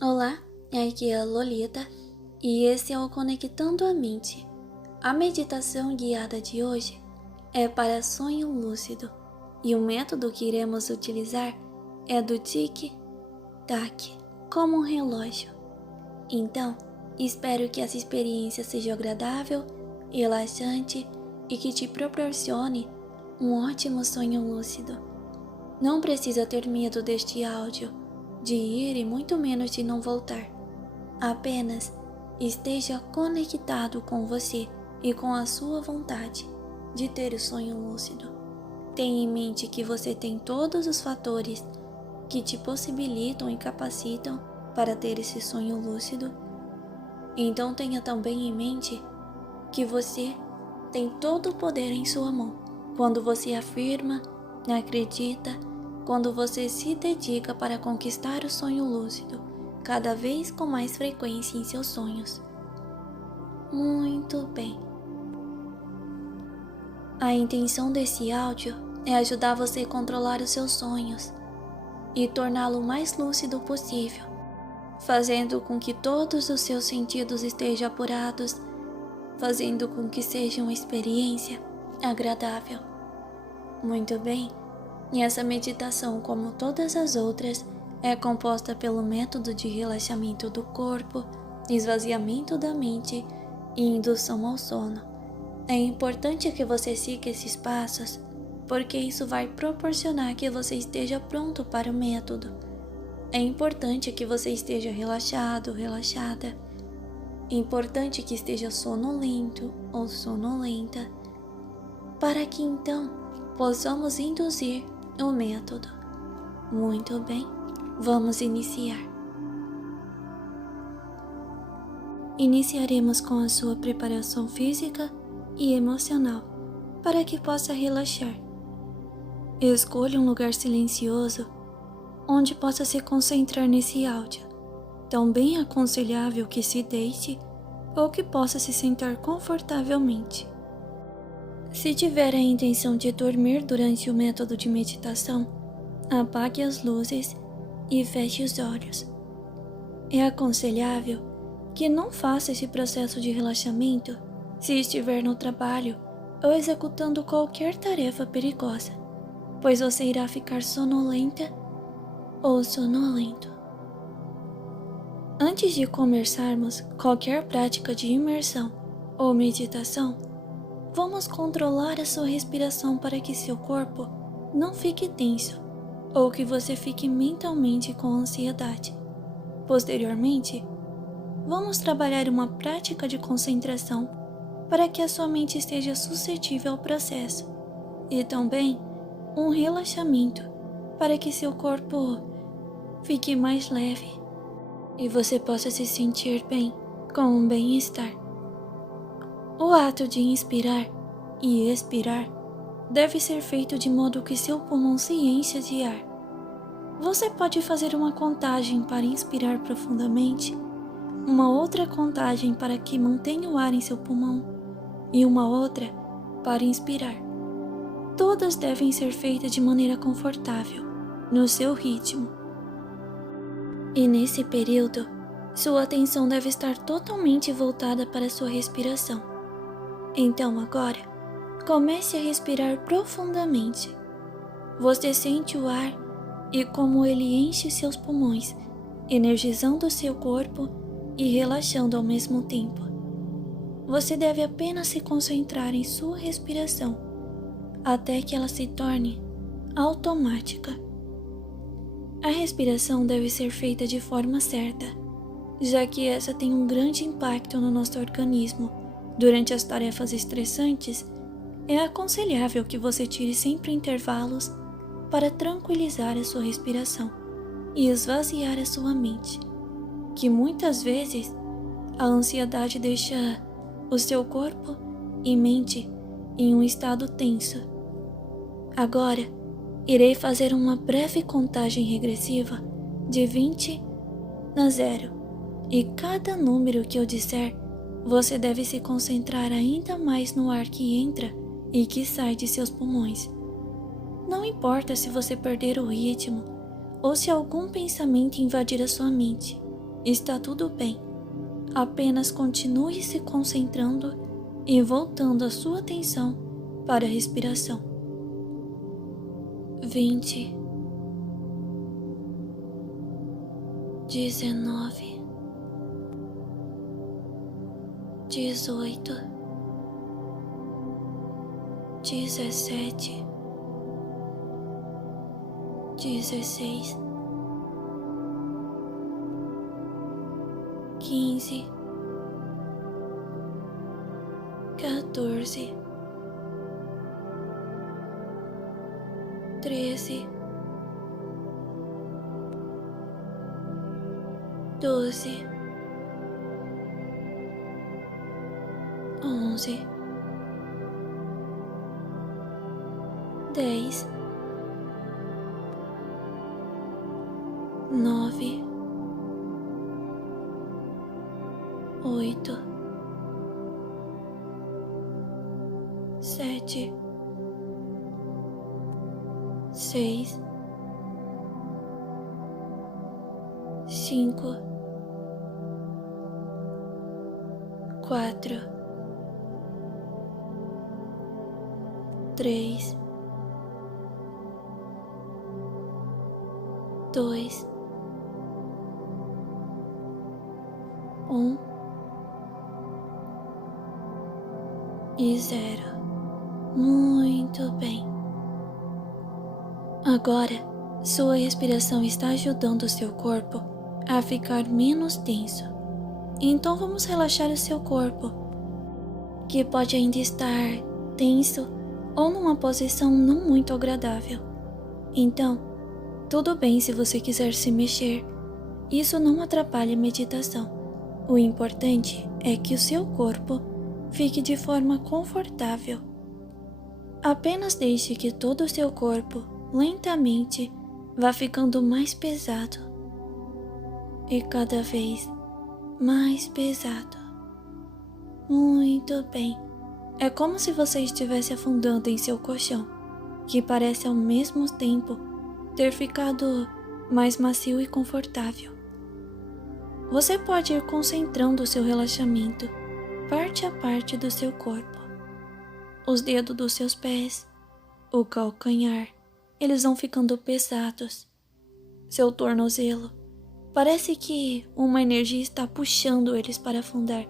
Olá, aqui é a Lolita e esse é o Conectando a Mente. A meditação guiada de hoje é para sonho lúcido e o método que iremos utilizar é do tic-tac, como um relógio. Então, espero que essa experiência seja agradável, relaxante e que te proporcione um ótimo sonho lúcido. Não precisa ter medo deste áudio, de ir e muito menos de não voltar. Apenas esteja conectado com você e com a sua vontade de ter o sonho lúcido. Tenha em mente que você tem todos os fatores que te possibilitam e capacitam para ter esse sonho lúcido. Então tenha também em mente que você tem todo o poder em sua mão quando você afirma, acredita, quando você se dedica para conquistar o sonho lúcido, cada vez com mais frequência em seus sonhos. Muito bem. A intenção desse áudio é ajudar você a controlar os seus sonhos e torná-lo o mais lúcido possível, fazendo com que todos os seus sentidos estejam apurados, fazendo com que seja uma experiência agradável. Muito bem. E essa meditação, como todas as outras, é composta pelo método de relaxamento do corpo, esvaziamento da mente e indução ao sono. É importante que você siga esses passos, porque isso vai proporcionar que você esteja pronto para o método. É importante que você esteja relaxado, relaxada. É importante que esteja sonolento ou sonolenta, para que então possamos induzir o método. Muito bem, vamos iniciar. Iniciaremos com a sua preparação física e emocional para que possa relaxar. Escolha um lugar silencioso onde possa se concentrar nesse áudio. Também é aconselhável que se deite ou que possa se sentar confortavelmente. Se tiver a intenção de dormir durante o método de meditação, apague as luzes e feche os olhos. É aconselhável que não faça esse processo de relaxamento se estiver no trabalho ou executando qualquer tarefa perigosa, pois você irá ficar sonolenta ou sonolento. Antes de começarmos qualquer prática de imersão ou meditação, vamos controlar a sua respiração para que seu corpo não fique tenso ou que você fique mentalmente com ansiedade. Posteriormente, vamos trabalhar uma prática de concentração para que a sua mente esteja suscetível ao processo e também um relaxamento para que seu corpo fique mais leve e você possa se sentir bem, com um bem-estar. O ato de inspirar e expirar deve ser feito de modo que seu pulmão se encha de ar. Você pode fazer uma contagem para inspirar profundamente, uma outra contagem para que mantenha o ar em seu pulmão e uma outra para inspirar. Todas devem ser feitas de maneira confortável, no seu ritmo. E nesse período, sua atenção deve estar totalmente voltada para a sua respiração. Então agora, comece a respirar profundamente. Você sente o ar e como ele enche seus pulmões, energizando seu corpo e relaxando ao mesmo tempo. Você deve apenas se concentrar em sua respiração, até que ela se torne automática. A respiração deve ser feita de forma certa, já que essa tem um grande impacto no nosso organismo. Durante as tarefas estressantes, é aconselhável que você tire sempre intervalos para tranquilizar a sua respiração e esvaziar a sua mente, que muitas vezes a ansiedade deixa o seu corpo e mente em um estado tenso. Agora, irei fazer uma breve contagem regressiva de 20 a 0 e cada número que eu disser, você deve se concentrar ainda mais no ar que entra e que sai de seus pulmões. Não importa se você perder o ritmo ou se algum pensamento invadir a sua mente, Está tudo bem. Apenas continue se concentrando e voltando a sua atenção para a respiração. 20, 19, 18, 17, 16, 15, 14, 13, 12, 11, 10, 9, 8, 7, 6, 5, 4, 3, 2, 1 e 0. Muito bem. Agora, sua respiração está ajudando o seu corpo a ficar menos tenso. Então vamos relaxar o seu corpo, que pode ainda estar tenso ou numa posição não muito agradável. Então, tudo bem se você quiser se mexer. Isso não atrapalha a meditação. O importante é que o seu corpo fique de forma confortável. Apenas deixe que todo o seu corpo lentamente vá ficando mais pesado e cada vez mais pesado. Muito bem. É como se você estivesse afundando em seu colchão, que parece ao mesmo tempo ter ficado mais macio e confortável. Você pode ir concentrando o seu relaxamento parte a parte do seu corpo. Os dedos dos seus pés, o calcanhar, eles vão ficando pesados. Seu tornozelo, parece que uma energia está puxando eles para afundar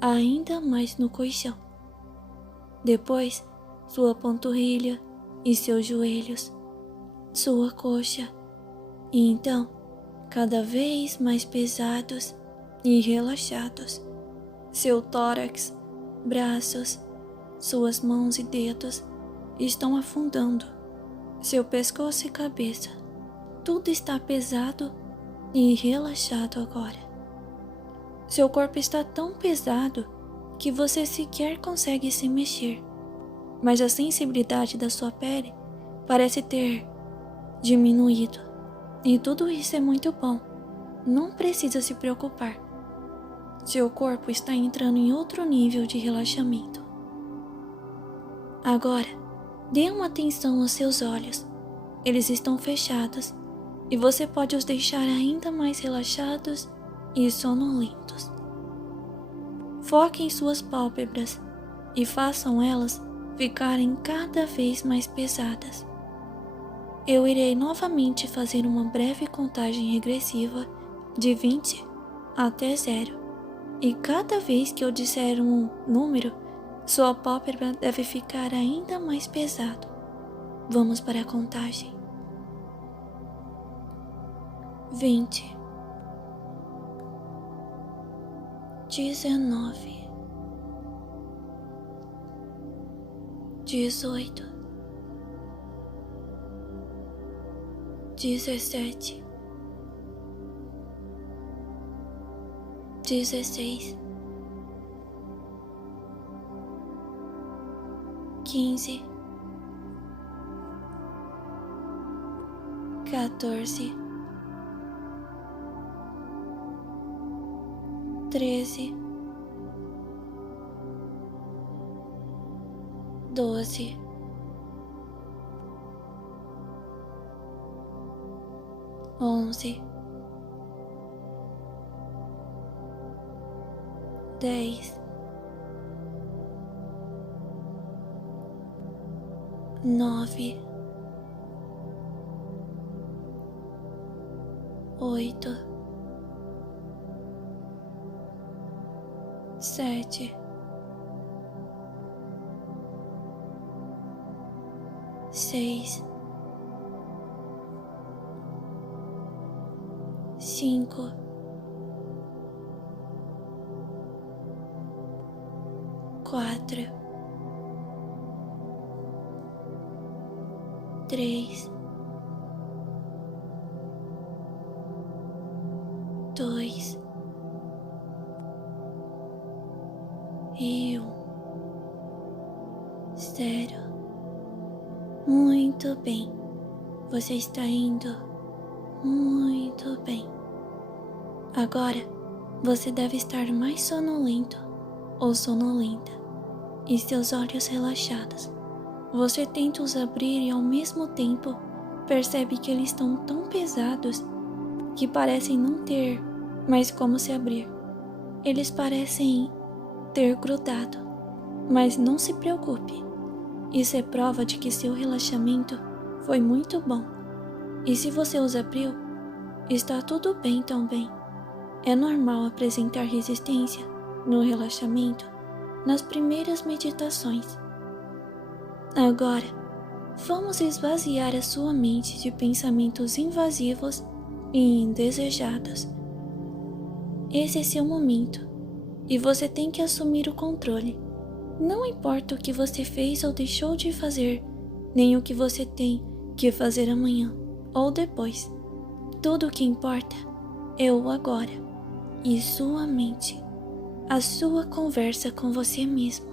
ainda mais no colchão. Depois, sua panturrilha e seus joelhos, sua coxa, e então, cada vez mais pesados e relaxados. Seu tórax, braços, suas mãos e dedos estão afundando. Seu pescoço e cabeça, tudo está pesado e relaxado agora. Seu corpo está tão pesado que você sequer consegue se mexer, mas a sensibilidade da sua pele parece ter diminuído. E tudo isso é muito bom. Não precisa se preocupar. Seu corpo está entrando em outro nível de relaxamento. Agora, dê uma atenção aos seus olhos. Eles estão fechados e você pode os deixar ainda mais relaxados e sonolentos. Foque em suas pálpebras e façam elas ficarem cada vez mais pesadas. Eu irei novamente fazer uma breve contagem regressiva de 20 até 0. E cada vez que eu disser um número, sua pálpebra deve ficar ainda mais pesado. Vamos para a contagem. 20, 19, 18, 17, 16, 15, 14, 13, 12, 11, 10, 9, 8, 7, 6, 5, 4, 3, 2 e 1. 0. Muito bem. Você está indo muito bem. Agora, você deve estar mais sonolento ou sonolenta e seus olhos relaxados. Você tenta os abrir e ao mesmo tempo percebe que eles estão tão pesados que parecem não ter mais como se abrir. Eles parecem ter grudado, mas não se preocupe. Isso é prova de que seu relaxamento foi muito bom. E se você os abriu, está tudo bem também. É normal apresentar resistência no relaxamento nas primeiras meditações. Agora, vamos esvaziar a sua mente de pensamentos invasivos e indesejados. Esse é seu momento e você tem que assumir o controle. Não importa o que você fez ou deixou de fazer, nem o que você tem que fazer amanhã ou depois. Tudo o que importa é o agora e sua mente, a sua conversa com você mesmo.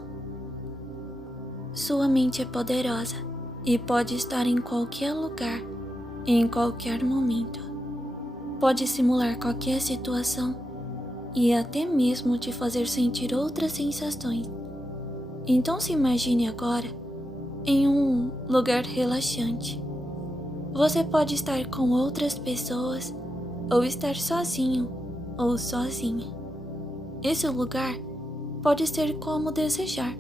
Sua mente é poderosa e pode estar em qualquer lugar, em qualquer momento. Pode simular qualquer situação e até mesmo te fazer sentir outras sensações. Então se imagine agora em um lugar relaxante. Você pode estar com outras pessoas ou estar sozinho ou sozinha. Esse lugar pode ser como desejar.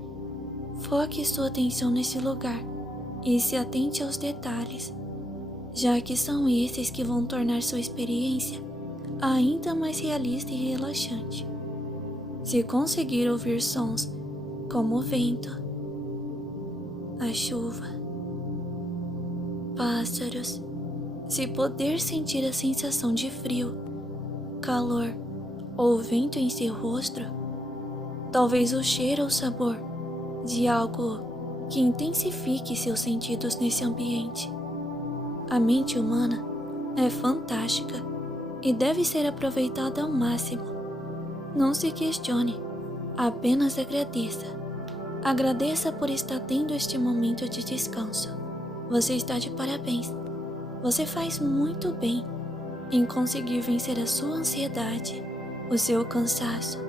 Foque sua atenção nesse lugar e se atente aos detalhes, já que são esses que vão tornar sua experiência ainda mais realista e relaxante. Se conseguir ouvir sons como o vento, a chuva, pássaros, se poder sentir a sensação de frio, calor ou vento em seu rosto, talvez o cheiro ou sabor de algo que intensifique seus sentidos nesse ambiente. A mente humana é fantástica e deve ser aproveitada ao máximo. Não se questione, apenas agradeça. Agradeça por estar tendo este momento de descanso. Você está de parabéns. Você faz muito bem em conseguir vencer a sua ansiedade, o seu cansaço,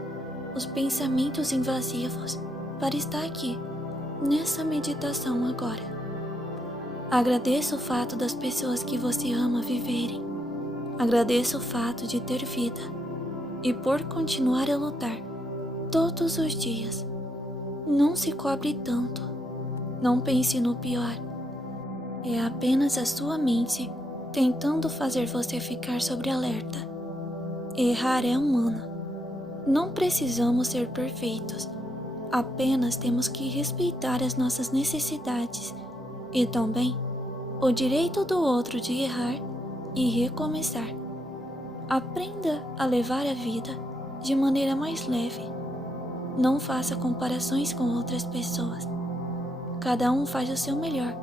os pensamentos invasivos para estar aqui, nessa meditação agora. Agradeça o fato das pessoas que você ama viverem. Agradeça o fato de ter vida e por continuar a lutar todos os dias. Não se cobre tanto. Não pense no pior. É apenas a sua mente tentando fazer você ficar sob alerta. Errar é humano. Não precisamos ser perfeitos. Apenas temos que respeitar as nossas necessidades e também o direito do outro de errar e recomeçar. Aprenda a levar a vida de maneira mais leve. Não faça comparações com outras pessoas. Cada um faz o seu melhor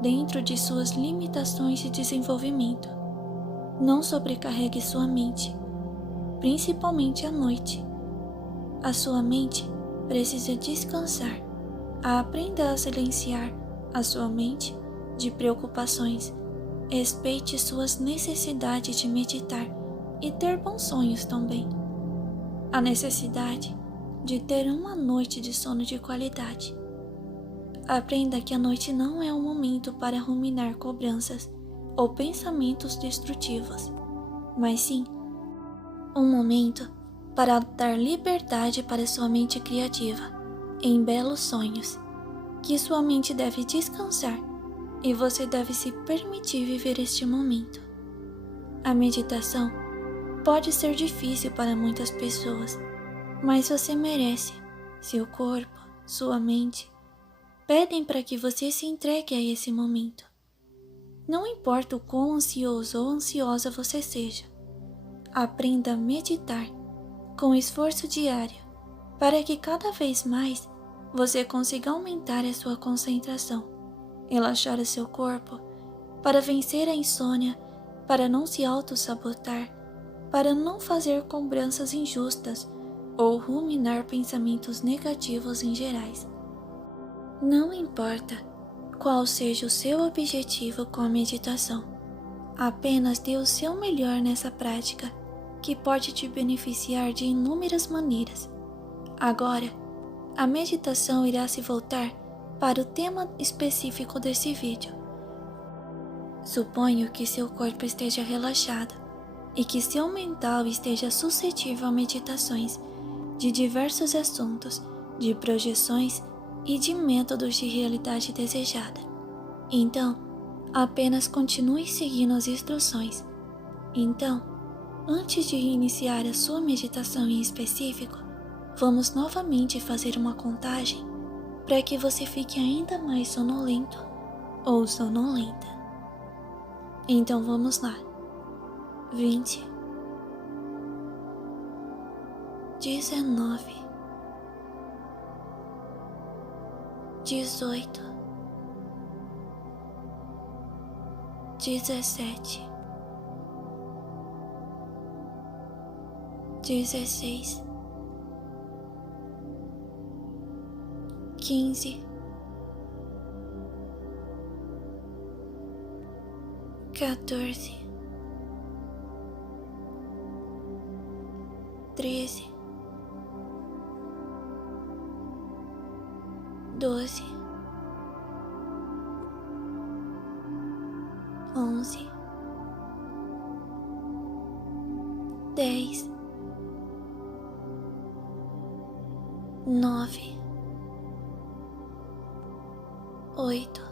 dentro de suas limitações de desenvolvimento. Não sobrecarregue sua mente, principalmente à noite. A sua mente precisa descansar. Aprenda a silenciar a sua mente de preocupações. Respeite suas necessidades de meditar e ter bons sonhos também. A necessidade de ter uma noite de sono de qualidade. Aprenda que a noite não é um momento para ruminar cobranças ou pensamentos destrutivos, mas sim um momento para dar liberdade para sua mente criativa, em belos sonhos, que sua mente deve descansar e você deve se permitir viver este momento. A meditação pode ser difícil para muitas pessoas, mas você merece. Seu corpo, sua mente, pedem para que você se entregue a esse momento. Não importa o quão ansioso ou ansiosa você seja, aprenda a meditar com esforço diário para que cada vez mais você consiga aumentar a sua concentração, relaxar o seu corpo, para vencer a insônia, para não se auto-sabotar, para não fazer cobranças injustas ou ruminar pensamentos negativos em gerais. Não importa qual seja o seu objetivo com a meditação, apenas dê o seu melhor nessa prática, que pode te beneficiar de inúmeras maneiras. Agora, a meditação irá se voltar para o tema específico desse vídeo. Suponho que seu corpo esteja relaxado e que seu mental esteja suscetível a meditações de diversos assuntos, de projeções e de métodos de realidade desejada. Então, apenas continue seguindo as instruções. Então, antes de iniciar a sua meditação em específico, vamos novamente fazer uma contagem para que você fique ainda mais sonolento ou sonolenta. Então vamos lá. 20, 19, 18, 17, 16, 15, 14, 13, 12, 11, 10, 9, 8,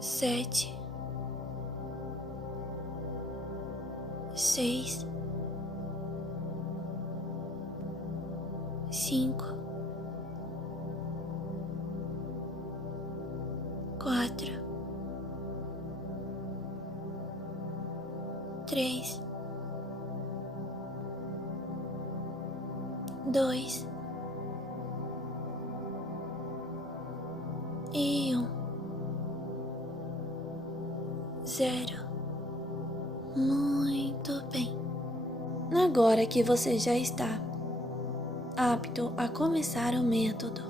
7, 6, 5, 4, 3, 2 e 1. 0. Muito bem. Agora que você já está apto a começar o método,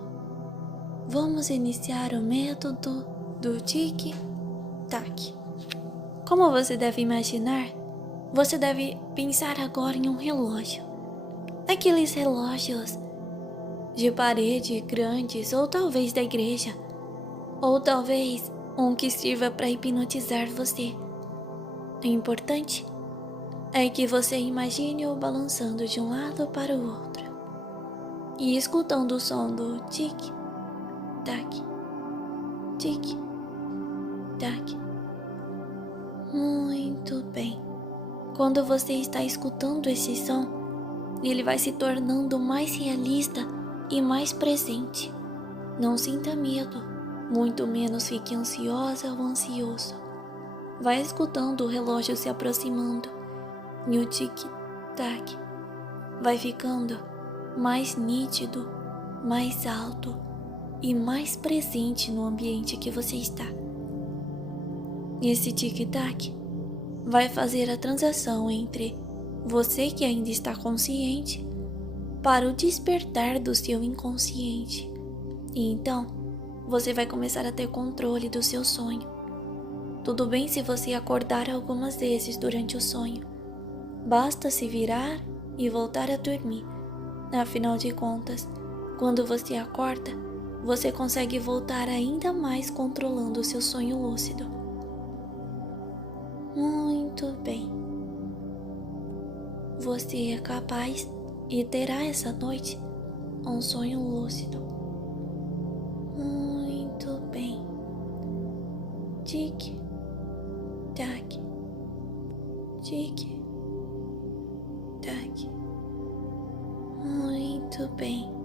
vamos iniciar o método do tic-tac. Como você deve imaginar, você deve pensar agora em um relógio. Aqueles relógios de parede grandes, ou talvez da igreja, ou talvez um que sirva para hipnotizar você. O importante é que você imagine-o balançando de um lado para o outro e escutando o som do tic-tac, tic-tac. Muito bem. Quando você está escutando esse som, ele vai se tornando mais realista e mais presente. Não sinta medo, muito menos fique ansiosa ou ansioso. Vai escutando o relógio se aproximando e o tic-tac vai ficando mais nítido, mais alto e mais presente no ambiente que você está. Esse tic-tac vai fazer a transação entre você que ainda está consciente para o despertar do seu inconsciente. E então, você vai começar a ter controle do seu sonho. Tudo bem se você acordar algumas vezes durante o sonho. Basta se virar e voltar a dormir. Afinal de contas, quando você acorda, você consegue voltar ainda mais controlando o seu sonho lúcido. Muito bem. você é capaz e terá essa noite um sonho lúcido. Muito bem. Tic, tac, tic, tac. Muito bem.